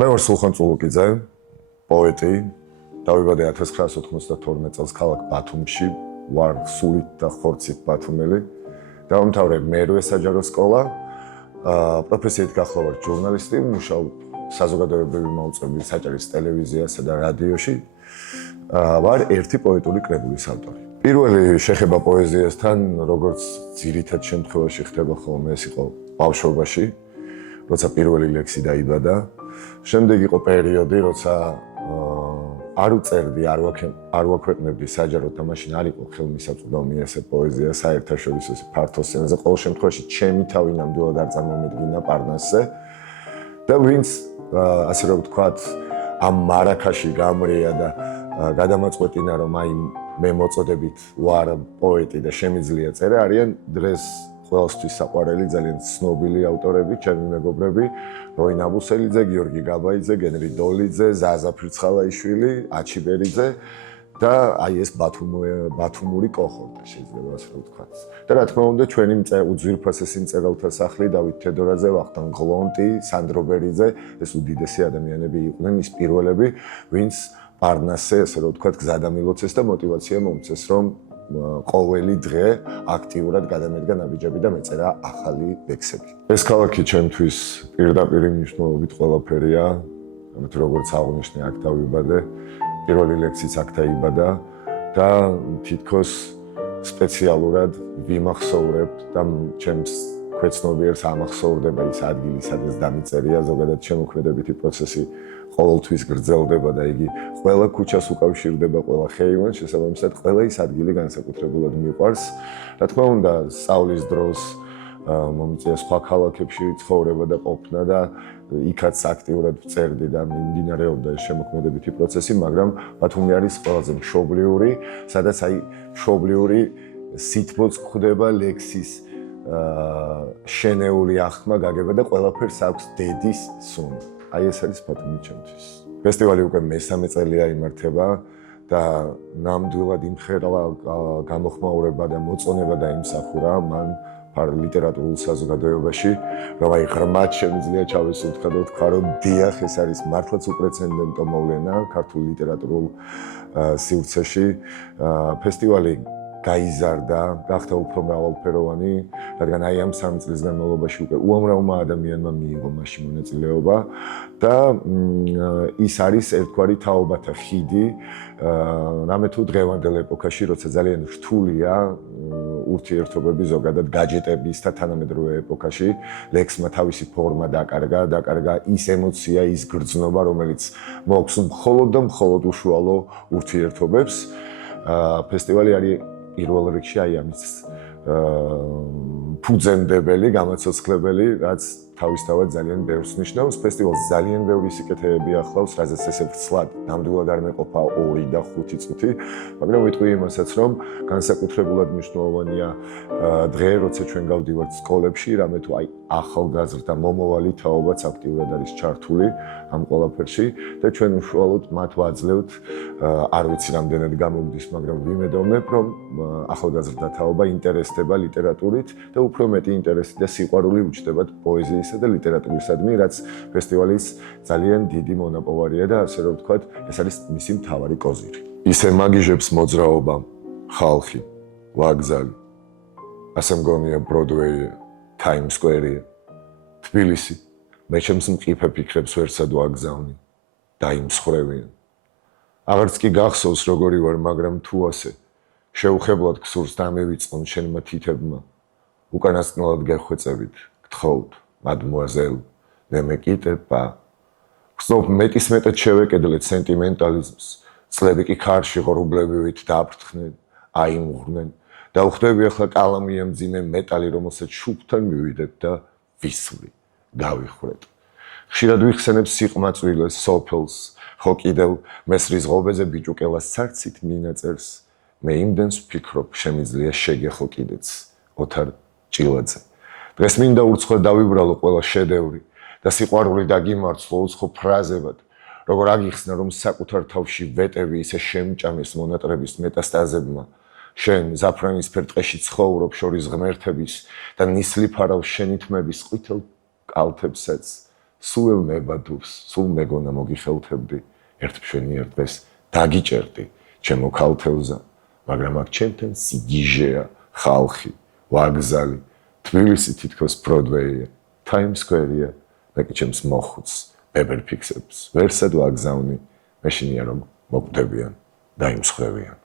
მე ვარ სულხან წულუკიძე, პოეტი. დავიბადე 1992 წელს ქალაქ ბათუმში, ვარ სულით და ხორცით ბათუმელი. დავამთავრე მერვე საჯარო სკოლა. პროფესიით გახლავ ვარ ჟურნალისტი, მუშაობ საზოგადოებრივი მაუწყებლის საჭირის ტელევიზიასა და რადიოში. ვარ ერთი პოეტური კრებულის ავტორი. პირველი შეხება პოეზიასთან, როგორც ძირითად შემთხვევაში ხდება ხოლმე, ეს იყო ბავშვობაში, როცა პირველი ლექსი დაიბადა. შემდეგ იყო პერიოდი, როცა არ უწერდი, არ ვაქვეყნებდი საჯაროდ და მაშინ არ იყო ხელმისაწვდომი ესე პოეზია საერთაშორისო ფართო სცენაზე. ყოველ შემთხვევაში ჩემი თავი ნამდვილად არ წარმომედგინა პარნასზე. და ვინც ასე რომ ვთქვათ, ამ მარაქაში გამრია და გადამაწყვეტინა, რომ აი მე მოწოდებით ვარ პოეტი და შემიძლია წერა, არიან დღეს ყველასთვის საყვარელი ძალიან ცნობილი ავტორები, ჩემი მეგობრები, როინ აბუსელიძე, გიორგი გაბაიძე, გენრი დოლიძე, ზაზა ფირცხალაიშვილი, აჩიბერიძე და აი ეს ბათუმური კოჰორტა შეიძლება ასე ვთქვათ. და რა თქმა უნდა, ჩვენი უძვირფასესი მწერალთა სახლი, დავით თედორაძე, ვახტანგ გლონტი, სანდრო ბერიძე, ეს უდიდესი ადამიანები იყვნენ, ის პირველები, ვინც პარნასზე, ასე რომ ვთქვათ, გზა დამილოცეს და мотиваცია მომცეს, რომ ყოველი დღე აქტიურად გადამედგა ნაბიჯები და მეწერა ახალი ლექსები. ეს ქალაქი ჩემთვის პირდაპირ მნიშვნელობით ყველაფერია, ამით როგორც აღნიშნე, აქ დავიბადე, პირველი ლექსიც აქ დაიბადა და თითქოს სპეციალურად ვიმახსოვრებ და ჩემს ქვეცნობიერს ამახსოვრდება ის ადგილი, სადაც დამიწერია, ზოგადად შემოქმედებითი პროცესი ყოველთვის გრძელდება და იგი ყველა ქუჩას უკავშირდება, ყველა ხეივანს, შესაბამისად ყველა ის ადგილი განსაკუთრებულად მიყვარს. რა თქმა უნდა, სწავლის დროს მომიწია სხვა ქალაქებში ცხოვრება და ყოფნა და იქაც აქტიურად ვწერდი და მიმდინარეობდა შემოქმედებითი პროცესი, მაგრამ ბათუმი არის ყველაზე მშობლიური, სადაც აი მშობლიური სითბოც გვხვდება ლექსის შენეული ახმა გაგება და ყველაფერს აქვს დედის სუნა. აი ეს არის ბათუმი ჩემთვის. ფესტივალი უკვე მესამე წელია იმართება და ნამდვილად იმხერლა გამოხმაურება და მოწონება დაიმსახურა მან ლიტერატურულ საზოგადოებაში, რომ აი ღრმად შემიძლია ჩავისურვო და ვთქვა, რომ დიახ, ეს არის მართლაც უპრეცედენტო მოვლენა ქართულ ლიტერატურულ სივრცეში. ფესტივალი გაიზარდა, გახდა უფრო მრავალფეროვანი, რადგან აი ამ 3 წლის განმავლობაში უკვე უამრავმა ადამიანმა მიიღო მასში მონაწილეობა და ის არის ერთგვარი თაობათა ხიდი, რამე თუ დღევანდელ ეპოქაში, როცა ძალიან რთულია ურთიერთობები ზოგადად გაჯეტების და თანამედროვე ეპოქაში, ლექსმა თავისი ფორმა დაკარგა ის ემოცია, ის გრძნობა, რომელიც მოაქვს მხოლოდ და მხოლოდ უშუალო ურთიერთობებს. ფესტივალი არის პირველ რიგში აი ამის ფუძემდებელი, გამოცოცხლებელი, რაც თავისთავად ძალიან ბევრს ნიშნავს. ფესტივალს ძალიან ბევრი სიკეთეები ახლავს, რაზეც ესე ვრცლად ნამდვილად არ მეყოფა 2 და 5 წუთი, მაგრამ ვიტყვი იმასაც, რომ განსაკუთრებულად მნიშვნელოვანია დღე, როცა ჩვენ გავდივართ სკოლებში, რამე თუ აი ახალგაზრდა მომავალი თაობაც აქტიურად არის ჩართული ამ ყველაფერში და ჩვენ უშუალოდ მათ ვაძლევთ, არ ვიცი რამდენად გამოგდის, მაგრამ ვიმედოვნებ, რომ ახალგაზრდა თაობა ინტერესდება ლიტერატურით და უფრო მეტი ინტერესი და სიყვარული უჩნდებათ პოეზიისა და ლიტერატურისადმი, რაც ფესტივალის ძალიან დიდი მონაპოვარია და ასე რომ ვთქვათ, ეს არის მისი მთავარი კოზირი. ისე მაგიჟებს მოძრაობა, ხალხი, ვაგზალი. ასე მგონია ბროდვეია, ტაიმს სკვერია, თბილისი. მე ჩემს მყიფე ფიქრებს ვერსად ვაგზავნი, დაიმსხვრევიან. აღარც კი გახსოვს როგორი ვარ, მაგრამ თუ ასე შეუხებლად გსურს დამევიწყონ შენმა თითებმა, უკანასკნელად გეხვეწებით, გთხოვთ, მადმუაზელ, მე მეკიტება. გსნობ მეტისმეტად შევეკედლეთ სენტიმენტალიზმს, წლები კი ქარში ღრუბლებივით დააფრთხნენ, აიმღვრნენ და ვხვდები ახლა კალამია მძიმე მეტალი, რომელსაც შუბთან მივიდეთ და ვისვლი, გავიხრეთ. ხშირად ვიხსენებ სიყმაწვილეს, სოფელს, ხო კიდევ მესრის ღობეზე ბიჭუკელას სარცით მინაწერს, მე იმდენს ვფიქრობ, შემიძლია შეგეხო კიდეც, ოთარ ჭილაძე. დღეს მინდა ურცხვად დავიბრალო ყველა შედევრი და სიყვარული დაგიმარცხო უცხო ფრაზებად, როგორ აგიხსნა, რომ საკუთარ თავში ვეტევი ისე შემჭამეს მონატრების მეტასტაზებმა, შენ ზაფრანისფერ ტყეში ცხოვრობ შორის ღმერთების და ნისლი ფარავ შენი თმების ყვითელ კალთებსაც სულ მებადურს, სულ მეგონა მოგიხელთებდი, ერთ მშვენიერ დღეს დაგიჭერდი ჩემო ქალთელზე, მაგრამ აქ ჩემთან სიგიჟეა, ხალხი, ვაგზალი, თბილისი თითქოს ბროდვეია, Times Square-ია, მე კი ჩემს მოხუცს, პეპერ ფიქსებს, ვერსად ვაგზავნი, მეშინია რომ მოკვდებიან და იმსხვევიან.